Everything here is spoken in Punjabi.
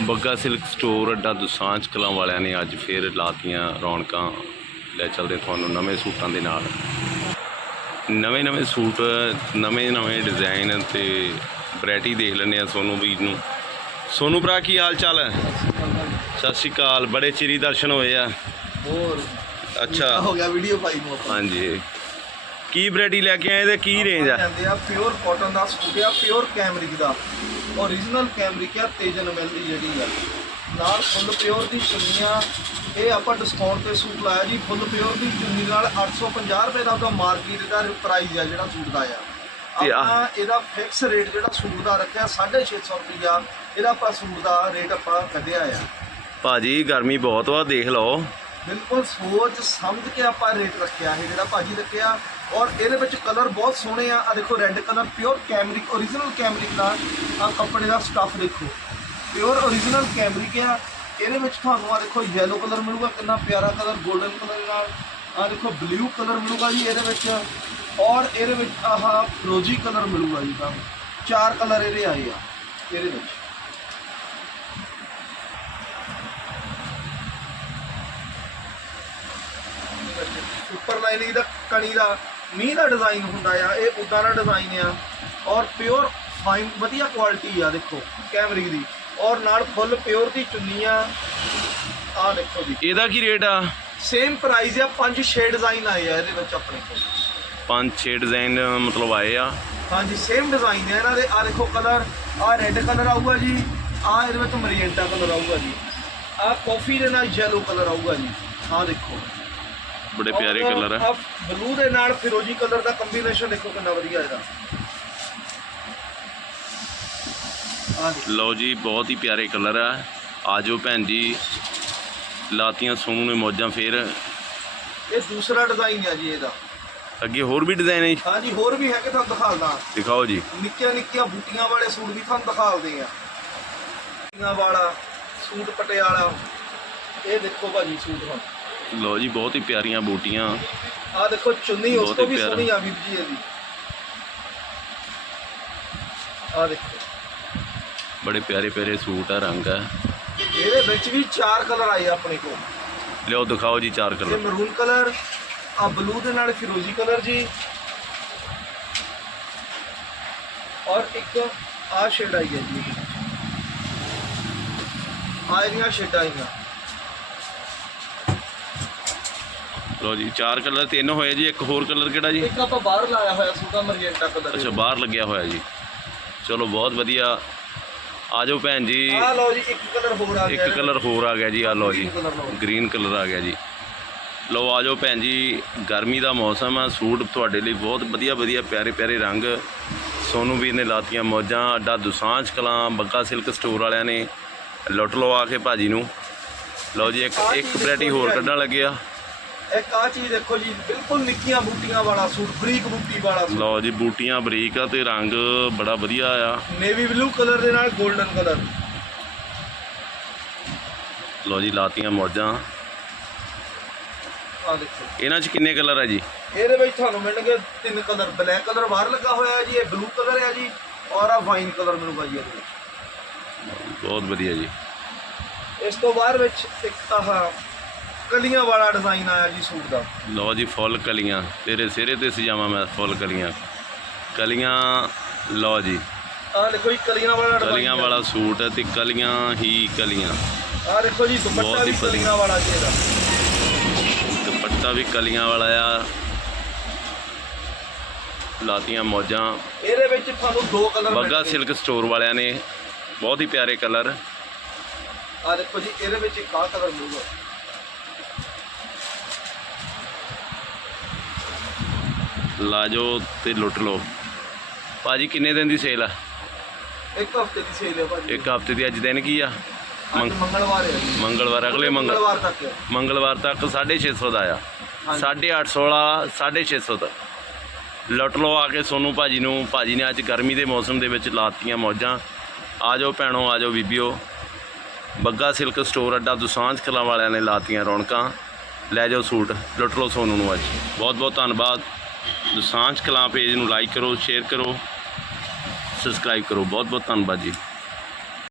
ਬੱਗਾ ਸਿਲਕ ਸਟੋਰ ਅੱਡਾ ਦੁਸਾਂਝ ਕਲਾਂ ਵਾਲਿਆਂ ਨੇ ਅੱਜ ਫੇਰ ਲਾਤੀਆਂ ਰੌਣਕਾਂ। ਲੈ ਚੱਲਦੇ ਤੁਹਾਨੂੰ ਨਵੇਂ ਸੂਟਾਂ ਦੇ ਨਾਲ। ਨਵੇਂ ਨਵੇਂ ਸੂਟ ਨਵੇਂ ਨਵੇਂ ਡਿਜ਼ਾਈਨ ਤੇ ਵੈਰਾਈਟੀ ਦੇਖ ਲੈਂਦੇ ਆ ਸੋਨੂ ਵੀਰ ਨੂੰ। ਸੋਨੂ ਭਰਾ ਕੀ ਹਾਲ ਚਾਲ ਹੈ? ਸਤਿ ਸ਼੍ਰੀ ਅਕਾਲ। ਬੜੇ ਚਿਰੀ ਦਰਸ਼ਨ ਹੋਏ ਆ। ਹੋਰ। ਅੱਛਾ। ਹੋ ਗਿਆ ਵੀਡੀਓ ਪਾਈ ਨੂੰ ਹਾਂਜੀ। ਕੀ ਵੈਰਾਈਟੀ ਲੈ ਕੇ ਆਏ ਤੇ ਕੀ ਰੇਂਜ ਆ? ਕਹਿੰਦੇ ਆ ਪਿਓਰ ਕਾਟਨ ਦਾ ਸੂਟ ਆ ਪਿਓਰ ਕੈਮਰਿਕ ਦਾ। origignal ਕੈਮਰਿਕ ਆ ਤੇਜਨ ਮਿਲ ਦੀ ਜਿਹੜੀ ਆ। ਨਾਲ ਫੁੱਲ ਪਿਓਰ ਦੀ ਚੁੰਨੀਆਂ ਇਹ ਆਪਾਂ ਡਿਸਕਾਊਂਟ ਤੇ ਸੂਟ ਲਾਇਆ ਜੀ ਫੁੱਲ ਪਿਓਰ ਦੀ ਚੁੰਨੀ ਨਾਲ 850 ਰੁਪਏ ਦਾ ਉਹਦਾ ਮਾਰਕੀਟ ਦਾ ਪ੍ਰਾਈਸ ਆ ਜਿਹੜਾ ਸੂਟ ਦਾ ਆ। ਤੇ ਆਪਾਂ ਇਹਦਾ ਫਿਕਸ ਰੇਟ ਜਿਹੜਾ ਸੂਟ ਦਾ ਰੱਖਿਆ 650 ਰੁਪਇਆ ਇਹਦਾ ਆਪਾਂ ਸੂਟ ਦਾ ਰੇਟ ਆਪਾਂ ਕੱਢਿਆ ਆ। ਭਾਜੀ ਗਰਮੀ ਬਹੁਤ ਵਾ ਦੇਖ ਲਓ। ਬਿਲਕੁਲ ਸੋਚ ਸਮਝ ਕੇ ਆਪਾਂ ਰੇਟ ਰੱਖਿਆ ਹੈ ਜਿਹੜਾ ਭਾਜੀ ਰੱਖਿਆ। ਔਰ ਇਹਦੇ ਵਿੱਚ ਕਲਰ ਬਹੁਤ ਸੋਹਣੇ ਆ। ਆ ਦੇਖੋ red colour pure cambric origignal cambric ਦਾ ਆ ਕੱਪੜੇ ਦਾ ਸਟੱਫ ਦੇਖੋ। ਪਿਓਰ origignal ਕੈਮਰਿਕ ਆ। ਇਹਦੇ ਵਿੱਚ ਤੁਹਾਨੂੰ ਆ ਦੇਖੋ, yellow ਕਲਰ ਮਿਲੂਗਾ, ਕਿੰਨਾ ਪਿਆਰਾ ਕਲਰ 골ਡਨ ਕਲਰ ਨਾਲ ਆ ਦੇਖੋ ਬਲੂ ਕਲਰ ਮਿਲੂਗਾ ਜੀ ਇਹਦੇ ਵਿੱਚ। ਔਰ ਇਹਦੇ ਵਿੱਚ ਆਹ ਫਰੋਜੀ ਕਲਰ ਮਿਲੂਗਾ ਜੀ ਤੁਹਾਨੂੰ ਚਾਰ ਕਲਰ ਇਹਦੇ ਆਏ ਆ, ਇਹਦੇ ਵਿੱਚ। ਉੱਪਰ ਲਾਈਨਿੰਗ ਦਾ ਕਣੀ ਦਾ ਮੀਂਹ ਦਾ ਡਿਜ਼ਾਈਨ ਹੁੰਦਾ ਆ ਇਹ ਉਦਾਂ ਦਾ ਡਿਜ਼ਾਈਨ ਆ। ਔਰ ਪਿਓਰ ਫਾਈਨ ਵਧੀਆ ਕੁਆਲਿਟੀ ਆ ਦੇਖੋ ਕੈਮਰਿਕ ਦੀ। ਔਰ ਨਾਲ ਫੁੱਲ ਪਿਓਰ ਦੀ ਚੁੰਨੀ ਆ। ਆ ਦੇਖੋ ਜੀ। ਇਹਦਾ ਕੀ ਰੇਟ ਆ? ਸੇਮ ਪ੍ਰਾਈਸ ਆ ਪੰਜ ਛੇ ਡਿਜ਼ਾਈਨ ਆਏ ਆ ਇਹਦੇ ਵਿੱਚ ਆਪਣੇ ਕੋਲ। ਪੰਜ ਛੇ ਡਿਜ਼ਾਈਨ ਮਤਲਬ ਆਏ ਆ। ਹਾਂਜੀ ਸੇਮ ਡਿਜ਼ਾਈਨ ਆ ਇਹਨਾਂ ਦੇ। ਆ ਦੇਖੋ ਕਲਰ ਆ ਰੈੱਡ ਕਲਰ ਆਊਗਾ ਜੀ। ਆ ਇਹਦੇ ਵਿੱਚ ਮਰੀਏਂਟਾ ਕਲਰ ਆਊਗਾ ਜੀ। ਆ ਕਾਫੀ ਦੇ ਨਾਲ ਯੈਲੋ ਕਲਰ ਆਊਗਾ ਜੀ। ਆ ਦੇਖੋ। ਬੜੇ ਪਿਆਰੇ ਕਲਰ ਆ। ਬਲੂ ਦੇ ਨਾਲ ਫਿਰੋਜੀ ਕਲਰ ਦਾ ਕੰਬੀਨੇਸ਼ਨ ਦੇਖੋ ਕਿੰਨਾ ਵਧੀਆ ਇਹਦਾ। ਲਓ ਜੀ ਬਹੁਤ ਹੀ ਪਿਆਰੇ ਕਲਰ ਆ। ਆਜੋ ਭੈਣ ਜੀ ਲਾਤੀਆਂ ਸੋਨੂ ਨੇ ਮੌਜਾਂ ਫੇਰ। ਇਹ ਦੂਸਰਾ ਡਿਜ਼ਾਈਨ ਆ ਜੀ ਇਹਦਾ। ਅੱਗੇ ਹੋਰ ਵੀ ਡਿਜ਼ਾਈਨ ਹੈ ਜੀ? ਹਾਂਜੀ ਹੋਰ ਵੀ ਹੈਗੇ ਤੁਹਾਨੂੰ ਦਿਖਾਉਂਦਾ। ਦਿਖਾਓ ਜੀ। ਨਿੱਕੀਆਂ ਨਿੱਕੀਆਂ ਬੂਟੀਆਂ ਵਾਲੇ ਸੂਟ ਵੀ ਤੁਹਾਨੂੰ ਦਿਖਾਉਂਦੇ ਆ। ਬੂਟੀਆਂ ਵਾਲਾ ਸੂਟ ਪਟਿਆਲਾ। ਇਹ ਦੇਖੋ ਭਾਜੀ ਸੂਟ ਹੁਣ। ਲਓ ਜੀ ਬਹੁਤ ਹੀ ਪਿਆਰੀਆਂ ਬੂਟੀਆਂ। ਆ ਦੇਖੋ ਚੁੰਨੀ ਉਸ ਤੋਂ ਵੀ। ਸੋਹਣੀ ਆ ਵੀਰ ਜੀ ਇਹਦੀ। ਆ ਦੇਖੋ। ਬੜੇ ਪਿਆਰੇ ਪਿਆਰੇ ਸੂਟ ਆ ਰੰਗ ਆ। ਇਹਦੇ ਵਿੱਚ ਵੀ ਚਾਰ ਕਲਰ ਆਏ ਆਪਣੇ ਕੋਲ। ਲਿਓ ਦਿਖਾਓ ਜੀ ਚਾਰ ਇਹ ਕਲਰ। ਮਰੂਨ ਕਲਰ ਆ ਬਲੂ ਦੇ ਨਾਲ ਫਿਰੋਜ਼ੀ ਕਲਰ ਜੀ। ਔਰ ਇੱਕ ਆ ਸ਼ੇਡ ਆਈ ਹੈ ਜੀ। ਆ ਇਹਦੀਆਂ ਸ਼ੇਡਾਂ ਆਈਆਂ। ਲਓ ਜੀ ਚਾਰ ਕਲਰ ਤਿੰਨ ਹੋਏ ਜੀ ਇੱਕ ਹੋਰ ਕਲਰ ਕਿਹੜਾ ਜੀ? ਇੱਕ ਆਪਾਂ ਬਾਹਰ ਲਾਇਆ ਹੋਇਆ ਸੂਟਾ ਮਰਜੈਂਟਾ ਕਲਰ ਅੱਛਾ ਬਾਹਰ ਲੱਗਿਆ ਹੋਇਆ ਜੀ। ਚਲੋ ਬਹੁਤ ਵਧੀਆ। ਆਜੋ ਭੈਣ ਜੀ। ਆ ਲਓ ਜੀ ਇੱਕ ਕਲਰ ਹੋਰ ਆ ਗਿਆ। ਇੱਕ ਕਲਰ ਹੋਰ ਆ ਗਿਆ ਜੀ ਆ ਲਓ ਜੀ। ਗ੍ਰੀਨ ਕਲਰ ਆ ਗਿਆ ਜੀ। ਲਓ ਆਜੋ ਭੈਣ ਜੀ। ਗਰਮੀ ਦਾ ਮੌਸਮ ਆ ਸੂਟ ਤੁਹਾਡੇ ਲਈ ਬਹੁਤ ਵਧੀਆ ਵਧੀਆ ਪਿਆਰੇ ਪਿਆਰੇ ਰੰਗ। ਸੋਨੂ ਵੀਰ ਨੇ ਲਾਤੀਆਂ ਮੌਜਾਂ ਅੱਡਾ ਦੁਸਾਂਝ ਕਲਾਂ ਬੱਗਾ ਸਿਲਕ ਸਟੋਰ ਵਾਲਿਆਂ ਨੇ। ਲੁੱਟ ਆ ਕੇ ਭਾਜੀ ਨੂੰ। ਲਓ ਜੀ ਇੱਕ ਇੱਕ ਵੈਰਾਈਟੀ ਹੋਰ ਕੱਢਣ ਲੱਗੇ ਆ। ਇੱਕ ਆ ਚੀਜ਼ ਦੇਖੋ ਜੀ ਬਿਲਕੁਲ ਨਿੱਕੀਆਂ ਬੂਟੀਆਂ ਵਾਲਾ ਸੂਟ ਬਰੀਕ ਬੂਟੀ ਵਾਲਾ ਸੂਟ। ਲਓ ਜੀ ਬੂਟੀਆਂ ਬਰੀਕ ਆ ਤੇ ਰੰਗ ਬੜਾ ਵਧੀਆ ਆ। ਨੇਵੀ ਬਲੂ ਕਲਰ ਦੇ ਨਾਲ 골ਡਨ ਕਲਰ ਲਓ ਜੀ ਲਾਤੀਆਂ ਮੌਜਾਂ। ਆ ਦੇਖੋ। ਇਹਨਾਂ 'ਚ ਕਿੰਨੇ ਕਲਰ ਆ ਜੀ? ਇਹਦੇ ਵਿੱਚ ਤੁਹਾਨੂੰ ਮਿਲਣਗੇ ਤਿੰਨ ਕਲਰ ਬਲੈਕ ਕਲਰ ਬਾਹਰ ਲੱਗਾ ਹੋਇਆ ਜੀ ਇਹ ਬਲੂ ਕਲਰ ਹੈ ਜੀ ਔਰ ਆ ਵਾਈਨ ਕਲਰ ਮਿਲੂਗਾ ਜੀ ਇਹਦੇ ਵਿੱਚ। ਬਹੁਤ ਵਧੀਆ ਜੀ। ਇਸ ਤੋਂ ਬਾਅਦ ਵਿੱਚ ਇੱਕ ਆਹ ਕਲੀਆਂ ਵਾਲਾ ਡਿਜ਼ਾਈਨ ਆਇਆ ਜੀ ਸੂਟ ਦਾ। ਲਓ ਜੀ ਫੁੱਲ ਕਲੀਆਂ। ਤੇਰੇ ਸਿਰੇ ਤੇ ਸਜਾਵਾਂ ਮੈਂ ਫੁੱਲ ਕਲੀਆਂ। ਕਲੀਆਂ ਲਓ ਜੀ। ਆਹ ਦੇਖੋ ਜੀ ਕਲੀਆਂ ਵਾਲਾ design ਕਲੀਆਂ ਹੈ। ਵਾਲਾ ਸੂਟ ਤੇ ਕਲੀਆਂ ਹੀ ਕਲੀਆਂ। ਆਹ ਦੇਖੋ ਜੀ ਦੁਪੱਟਾ ਬਹੁਤ ਹੀ ਵੀ ਵਧੀਆ। ਕਲੀਆਂ ਵਾਲਾ ਜੀ ਇਹਦਾ। ਦੁਪੱਟਾ ਵੀ ਕਲੀਆਂ ਵਾਲਾ ਆ। ਲਾਤੀਆਂ ਮੌਜਾਂ। ਇਹਦੇ ਵਿੱਚ ਤੁਹਾਨੂੰ ਦੋ ਕਲਰ ਬੱਗਾ ਸਿਲਕ ਸਟੋਰ ਵਾਲਿਆਂ ਨੇ। ਬਹੁਤ ਹੀ ਪਿਆਰੇ ਕਲਰ ਆਹ ਦੇਖੋ ਜੀ ਇਹਦੇ ਵਿੱਚ ਇੱਕ ਆਹ ਕਲਰ ਮਿਲੂਗਾ। ਲਾਜੋ ਤੇ ਲੁੱਟ ਲਓ। ਭਾਜੀ ਕਿੰਨੇ ਦਿਨ ਦੀ ਸੇਲ ਆ? ਇੱਕ ਹਫ਼ਤੇ ਦੀ ਸੇਲ ਹੈ ਭਾਜੀ। ਇੱਕ ਹਫ਼ਤੇ ਦੀ ਅੱਜ ਦਿਨ ਕੀ ਆ? ਅੱਜ ਮੰਗ- ਮੰਗਲਵਾਰ ਹੈ ਮੰਗਲਵਾਰ ਅਗਲੇ ਮੰਗਲ ਮੰਗਲਵਾਰ ਤੱਕ ਮੰਗਲਵਾਰ ਤੱਕ 650 ਦਾ ਆ। ਹਾਂਜੀ। 850 ਵਾਲਾ 650 ਦਾ। ਲੁੱਟ ਲਓ ਆ ਕੇ ਸੋਨੂੰ ਭਾਜੀ ਨੂੰ। ਭਾਜੀ ਨੇ ਅੱਜ ਗਰਮੀ ਦੇ ਮੌਸਮ ਦੇ ਵਿੱਚ ਲਾਤੀਆਂ ਮੌਜਾਂ। ਆ ਜਾਓ ਭੈਣੋ ਆ ਜਾਓ ਬੀਬੀਓ। ਬੱਗਾ ਸਿਲਕ ਸਟੋਰ ਅੱਡਾ ਦੁਸਾਂਝ ਕਲਾਂ ਵਾਲਿਆਂ ਨੇ ਲਾਤੀਆਂ ਰੌਣਕਾਂ। ਲੈ ਜਾਓ ਸੂਟ। ਲੁੱਟ ਲਓ ਸੋਨੂੰ ਨੂੰ ਅੱਜ। ਬਹੁਤ ਬਹੁਤ ਧੰਨਵਾਦ। ਦੁਸਾਂਝ ਕਲਾਂ ਪੇਜ ਨੂੰ ਲਾਈਕ ਕਰੋ ਸ਼ੇਅਰ ਕਰੋ ਸਬਸਕ੍ਰਾਈਬ ਕਰੋ। ਬਹੁਤ ਬਹੁਤ ਧੰਨਵਾਦ ਜੀ।